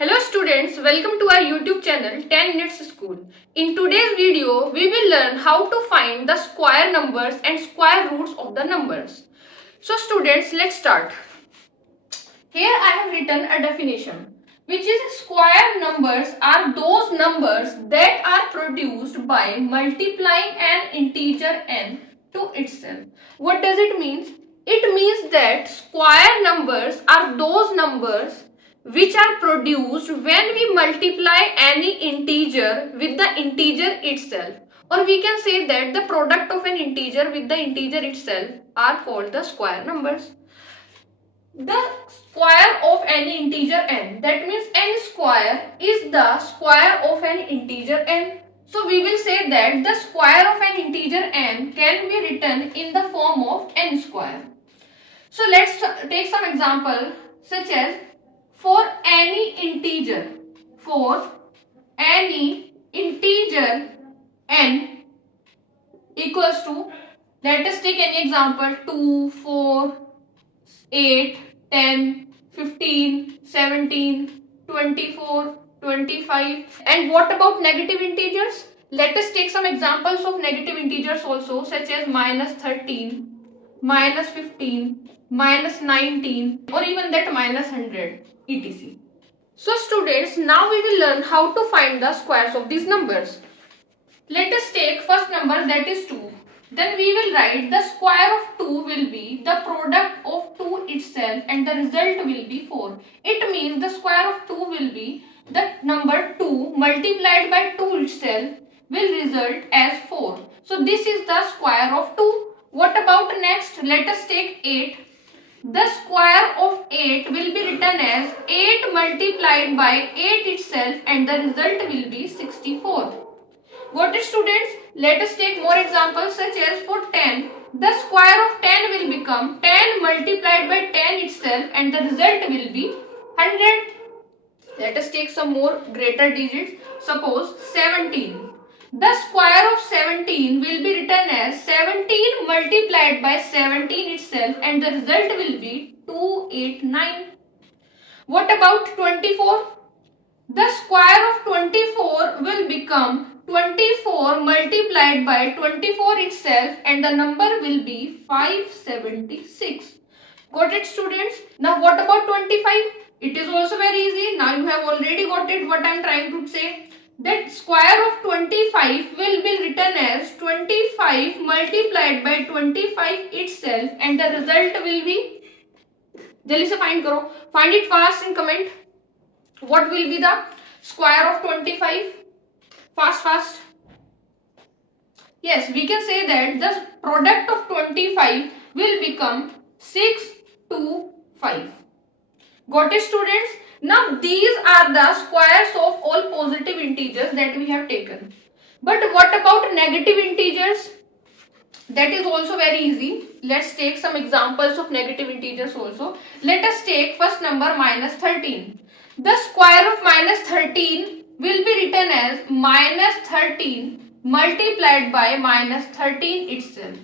Hello students, welcome to our YouTube channel 10 Minutes School. In today's video, we will learn how to find the square numbers and square roots of the numbers. So students, let's start. Here I have written a definition, which is square numbers are those numbers that are produced by multiplying an integer n to itself. What does it mean? It means that square numbers are those numbers which are produced when we multiply any integer with the integer itself, or we can say that the product of an integer with the integer itself are called the square numbers. The square of any integer n, that means n square is the square of an integer n. So we will say that the square of an integer n can be written in the form of n square. So let's take some example such as for any integer n equals to, let us take any example, 2, 4, 8, 10, 15, 17, 24, 25. And what about negative integers? Let us take some examples of negative integers also, such as minus 13, minus 15, minus 19, or even that minus 100, etc. So students, now we will learn how to find the squares of these numbers. Let us take first number, that is 2. Then we will write the square of 2 will be the product of 2 itself and the result will be 4. It means the square of 2 will be the number 2 multiplied by 2 itself will result as 4. So this is the square of 2. What about next? Let us take 8. The square of 8 will be written as 8 multiplied by 8 itself and the result will be 64. Got it students? Let us take more examples such as for 10. The square of 10 will become 10 multiplied by 10 itself and the result will be 100. Let us take some more greater digits. Suppose 17. The square of 17 will be written as 17 multiplied by 17 itself and the result will be 289. What about 24? The square of 24 will become 24 multiplied by 24 itself and the number will be 576. Got it students? Now what about 25? It is also very easy. Now you have already got it what I am trying to say. That square of 25 will be written as 25 multiplied by 25 itself and the result will be, jaldi se find karo. Find it fast and comment. What will be the square of 25? Fast. Yes, we can say that the product of 25 will become 6 to 5. Got it students? Now these are the squares of all positive integers that we have taken. But what about negative integers? That is also very easy. Let's take some examples of negative integers also. Let us take first number minus 13. The square of minus 13 will be written as minus 13 multiplied by minus 13 itself.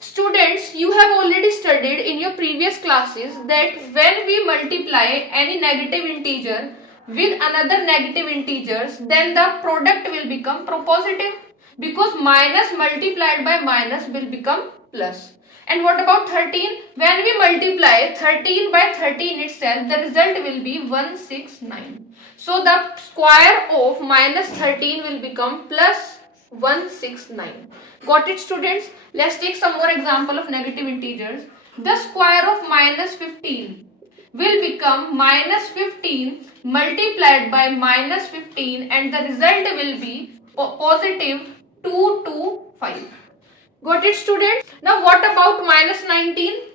Students, you have already studied in your previous classes that when we multiply any negative integer with another negative integers, then the product will become positive, because minus multiplied by minus will become plus. And what about 13? When we multiply 13 by 13 itself, the result will be 169. So the square of minus 13 will become plus 169. Got it students? Let's take some more example of negative integers. The square of minus 15 will become minus 15 multiplied by minus 15 and the result will be positive 2 to 5. Got it students? Now what about minus 19?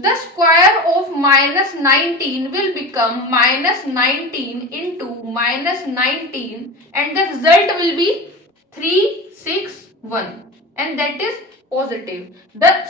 The square of minus 19 will become minus 19 into minus 19 and the result will be 361 and that is positive.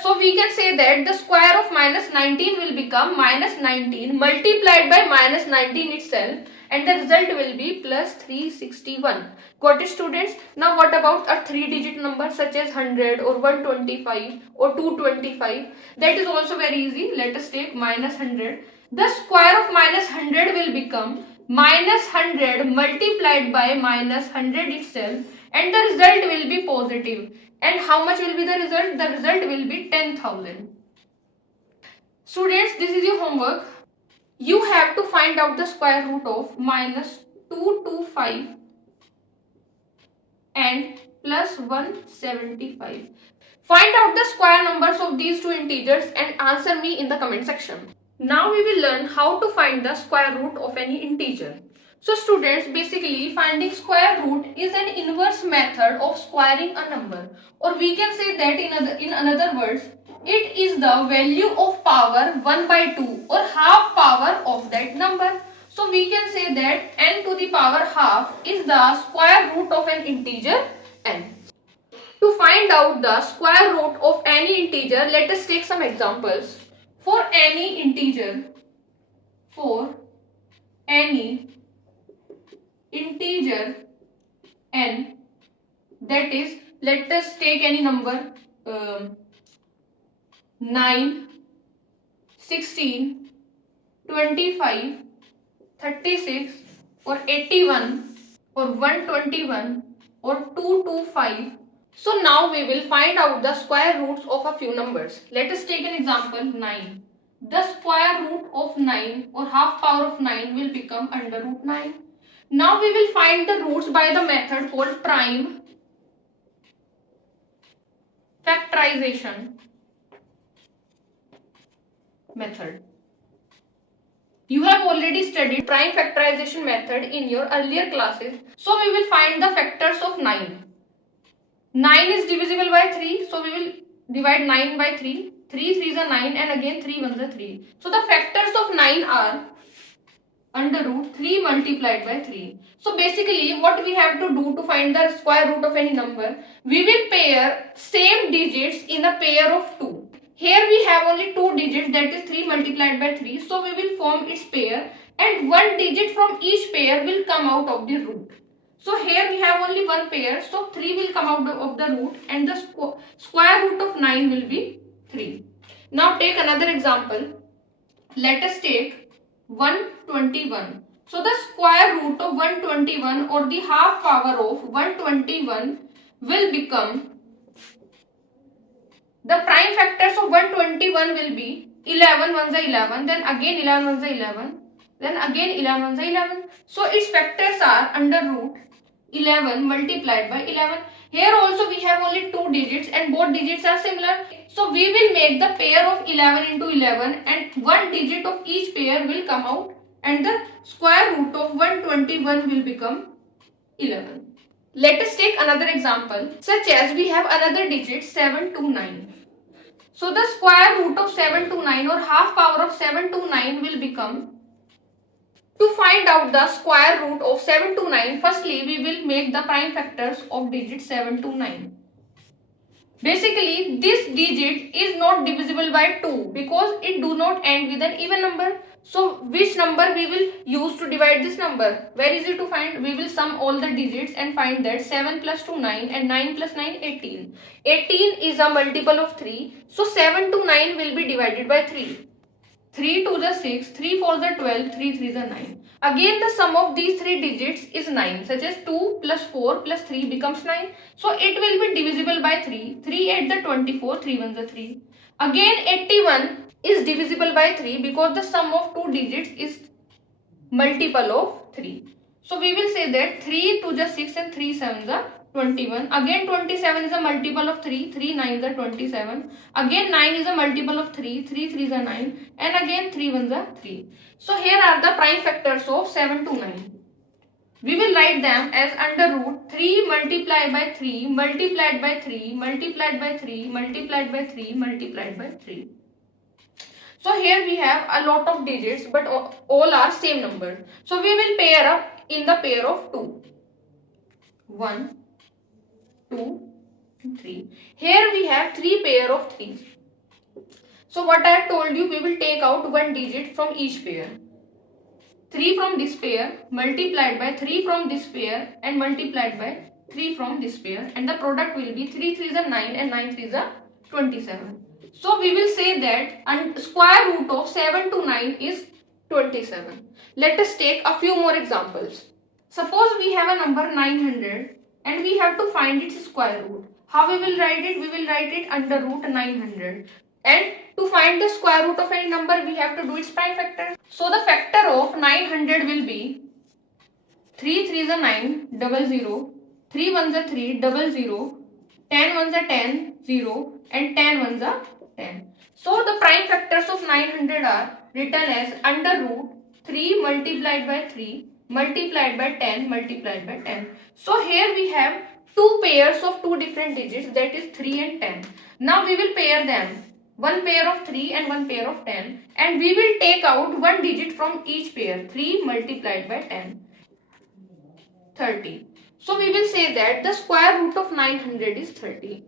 So we can say that the square of minus 19 will become minus 19 multiplied by minus 19 itself and the result will be plus 361. Got it students? Now what about a 3-digit number such as 100 or 125 or 225? That is also very easy. Let us take minus 100. The square of minus 100 will become minus 100 multiplied by minus 100 itself, and the result will be positive. And how much will be the result? The result will be 10,000. Students, this is your homework. You have to find out the square root of minus 225 and plus 175. Find out the square numbers of these two integers and answer me in the comment section. Now we will learn how to find the square root of any integer. So students, basically finding square root is an inverse method of squaring a number, or we can say that in another words, it is the value of power 1 by 2 or half power of that number. So we can say that n to the power half is the square root of an integer n. To find out the square root of any integer, let us take some examples. For any integer, n, that is, let us take any number 9, 16, 25, 36 or 81 or 121 or 225. So now we will find out the square roots of a few numbers. Let us take an example 9. The square root of 9 or half power of 9 will become under root 9. Now we will find the roots by the method called prime factorization method. You have already studied prime factorization method in your earlier classes. So we will find the factors of 9. 9 is divisible by 3, so we will divide 9 by 3. 3 3s are 9 and again 3 1s are 3. So the factors of 9 are under root 3 multiplied by 3. So basically what we have to do to find the square root of any number, we will pair same digits in a pair of 2. Here we have only 2 digits, that is 3 multiplied by 3. So we will form its pair and one digit from each pair will come out of the root. So here we have only one pair, so 3 will come out of the root and the square root of 9 will be 3. Now take another example. Let us take 121. So the square root of 121 or the half power of 121 will become, the prime factors of 121 will be 11 ones are 11, then again 11 ones are 11, then again 11 ones are 11. So its factors are under root 11 multiplied by 11. Here also we have only 2 digits and both digits are similar. So we will make the pair of 11 into 11 and one digit of each pair will come out and the square root of 121 will become 11. Let us take another example, such as we have another digit 7 to 9. So the square root of 7 to 9 or half power of 7 to 9 will become, to find out the square root of 7 to 9, firstly we will make the prime factors of digit 7 to 9. Basically this digit is not divisible by 2 because it do not end with an even number. So which number we will use to divide this number? Very easy to find. We will sum all the digits and find that 7 plus 2 9 and 9 plus 9 18. 18 is a multiple of 3. So 7 to 9 will be divided by 3. 3 2 is 6, 3 4 is 12, 3 3 is 9. Again the sum of these three digits is 9, such as 2 plus 4 plus 3 becomes 9. So it will be divisible by 3. 3 8 the 24, 3 1 is 3. Again 81 is divisible by 3 because the sum of two digits is multiple of 3. So we will say that 3 2 is 6 and 3 7 is 21. Again 27 is a multiple of 3, 3 9 is 27. Again 9 is a multiple of 3, 3 3 is 9 and again 3 1 is 3. So here are the prime factors of 7 to 9. We will write them as under root 3 multiplied by 3 multiplied by 3 multiplied by 3 multiplied by 3 multiplied by 3. So here we have a lot of digits but all are same number. So we will pair up in the pair of 2. 1, 2, 3. Here we have 3 pair of 3s. So what I have told you, we will take out one digit from each pair. 3 from this pair multiplied by 3 from this pair and multiplied by 3 from this pair, and the product will be 3 3 is 9 and 9 3 is 27. So we will say that square root of 7 to 9 is 27. Let us take a few more examples. Suppose we have a number 900 and we have to find its square root. How we will write it? We will write it under root 900. And to find the square root of any number, we have to do its prime factor. So the factor of 900 will be 3 3s are 9, 00, 3 1s are 3, 00, 10 1s are 10, 0, and 10 1s are 10. So the prime factors of 900 are written as under root 3 multiplied by 3 multiplied by 10 multiplied by 10. So here we have two pairs of two different digits, that is 3 and 10. Now we will pair them. One pair of 3 and one pair of 10, and we will take out one digit from each pair. 3 multiplied by 10. 30. So we will say that the square root of 900 is 30.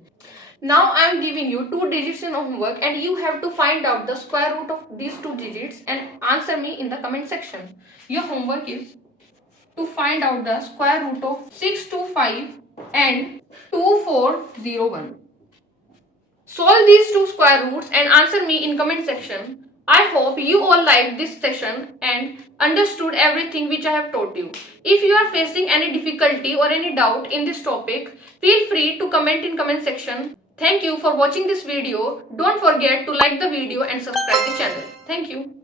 Now I am giving you two digits in homework and you have to find out the square root of these two digits and answer me in the comment section. Your homework is to find out the square root of 625 and 2401. Solve these two square roots and answer me in comment section. I hope you all liked this session and understood everything which I have taught you. If you are facing any difficulty or any doubt in this topic, feel free to comment in comment section. Thank you for watching this video. Don't forget to like the video and subscribe the channel. Thank you.